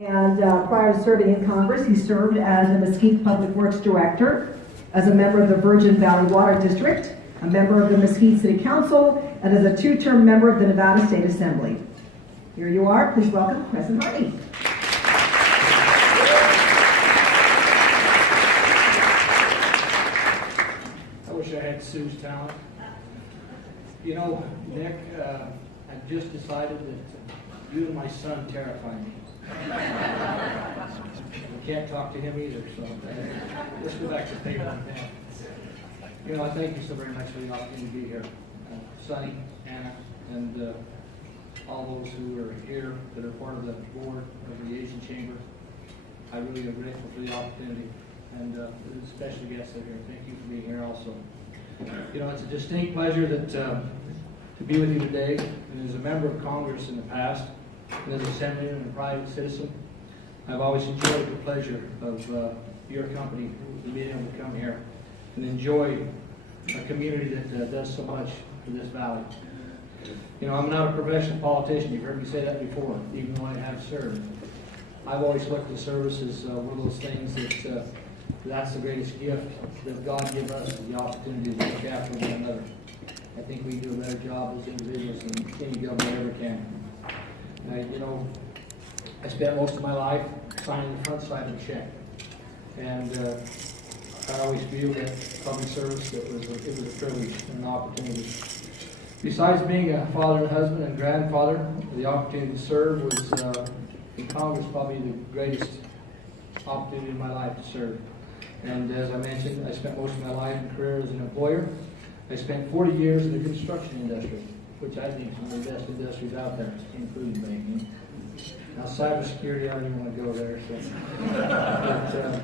And prior to serving in Congress, he served as the Mesquite Public Works Director, as a member of the Virgin Valley Water District, a member of the Mesquite City Council, and as a two-term member of the Nevada State Assembly. Here you are. Please welcome President Hardy. I wish I had Sue's talent. You know, Nick, I've just decided that you and my son terrify me. I can't talk to him either, so let's go back to paper and pen. You know, I thank you so very much for the opportunity to be here. Sonny, Anna, and all those who are here that are part of the board of the Asian Chamber. I really am grateful for the opportunity, and the special guests that are here. Thank you for being here also. You know, it's a distinct pleasure that to be with you today, and as a member of Congress in the past, and as a senator and a private citizen, I've always enjoyed the pleasure of your company, being able to come here and enjoy a community that does so much for this valley. You know, I'm not a professional politician. You've heard me say that before, even though I have served. I've always looked at service as one of those things that that's the greatest gift that God gives us, the opportunity to look after one another. I think we do a better job as individuals than any government ever can. You know, I spent most of my life signing the front side of the check, and I always feel that public service it was a privilege and an opportunity. Besides being a father and husband and grandfather, the opportunity to serve was in Congress probably the greatest opportunity in my life to serve. And as I mentioned, I spent most of my life and career as an employer. I spent 40 years in the construction industry, which I think is one of the best industries out there, including banking. Now, cybersecurity, I don't even want to go there. So. But,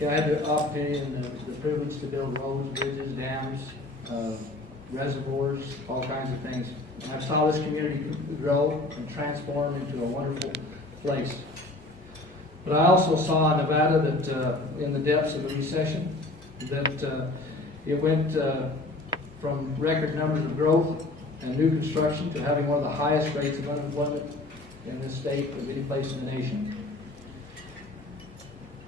yeah, I had the opportunity and the privilege to build roads, bridges, dams, reservoirs, all kinds of things. And I saw this community grow and transform into a wonderful place. But I also saw Nevada that in the depths of the recession, that it went from record numbers of growth and new construction to having one of the highest rates of unemployment in this state of any place in the nation.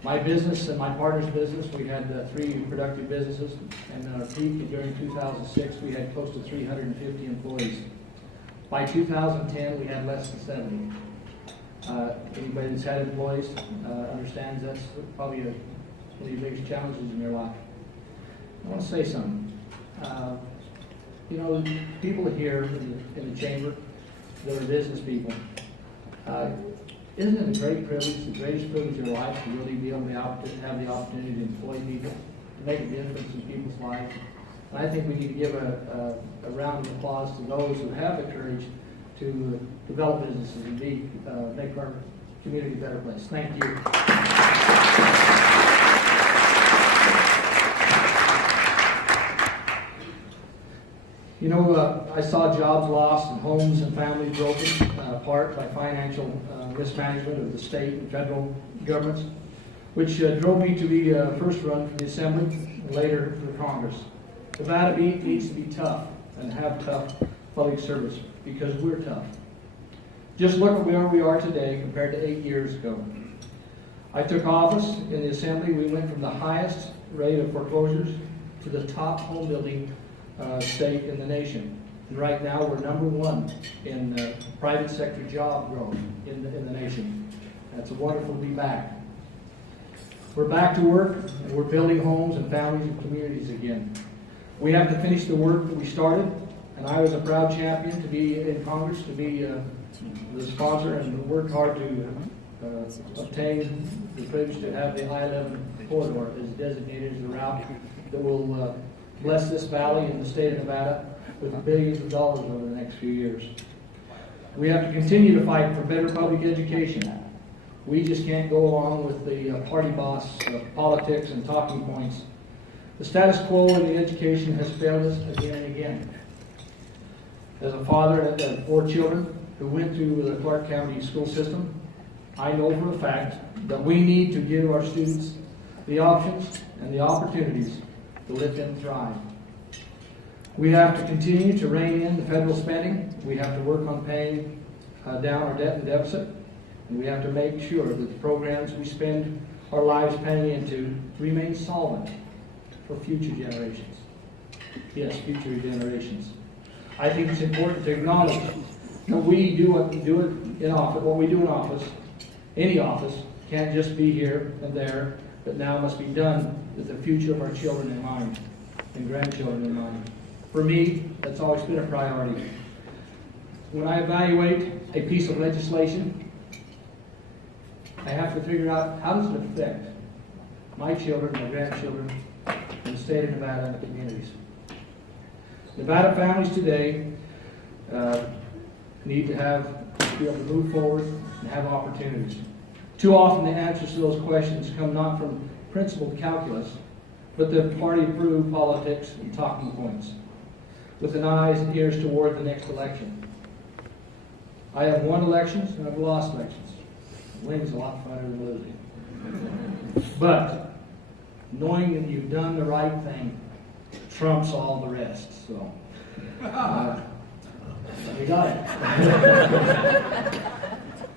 My business and my partner's business, we had 3 productive businesses, and at our peak during 2006, we had close to 350 employees. By 2010, we had less than 70. Anybody that's had employees understands that's probably one of your biggest challenges in your life. I want to say something. You know, people here in the chamber that are business people, isn't it a great privilege, the greatest privilege of your life, to really be able to have the opportunity to employ people, to make a difference in people's lives? And I think we need to give a round of applause to those who have the courage to develop businesses and make our community a better place. Thank you. You know, I saw jobs lost and homes and families broken apart by financial mismanagement of the state and federal governments, which drove me to be first run for the Assembly and later for Congress. Nevada needs to be tough and have tough public service because we're tough. Just look at where we are today compared to 8 years ago. I took office in the Assembly. We went from the highest rate of foreclosures to the top home building state in the nation. And right now we're #1 in private sector job growth in the nation. It's wonderful to be back. We're back to work, and we're building homes and families and communities again. We have to finish the work that we started, and I was a proud champion to be in Congress, to be the sponsor and work hard to obtain the privilege to have the I-11 corridor as designated as the route that will bless this valley and the state of Nevada with billions of dollars over the next few years. We have to continue to fight for better public education. We just can't go along with the party boss politics and talking points. The status quo in education has failed us again and again. As a father of 4 children who went through the Clark County school system, I know for a fact that we need to give our students the options and the opportunities to live and thrive. We have to continue to rein in the federal spending. We have to work on paying down our debt and deficit. And we have to make sure that the programs we spend our lives paying into remain solvent for future generations. Yes, future generations. I think it's important to acknowledge that we do it in office. What we do in office, any office, can't just be here and there, but now must be done with the future of our children in mind and grandchildren in mind. For me, that's always been a priority. When I evaluate a piece of legislation, I have to figure out how does it affect my children, my grandchildren, in the state of Nevada and the communities. Nevada families today need to be able to move forward and have opportunities. Too often the answers to those questions come not from principled calculus, but the party-approved politics and talking points, with an eyes and ears toward the next election. I have won elections and I've lost elections. Winning's a lot funner than losing. But knowing that you've done the right thing trumps all the rest. So we got it.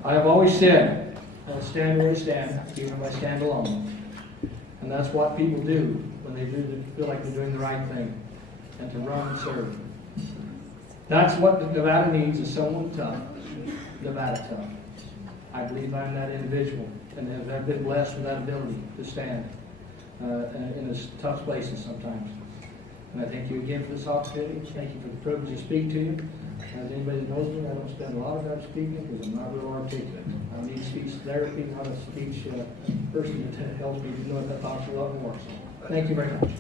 I have always said, I'll stand where I stand, even if I stand alone. And that's what people do when they feel like they're doing the right thing, and to run and serve. That's what Nevada needs, is someone tough. Nevada tough. I believe I'm that individual, and I've been blessed with that ability to stand in those tough places sometimes. And I thank you again for this opportunity. Thank you for the privilege to speak to you. As anybody that knows me, I don't spend a lot of time speaking because I'm not real articulate. I need speech therapy, not a speech person that helps me to know that thoughts a lot more. So, thank you very much.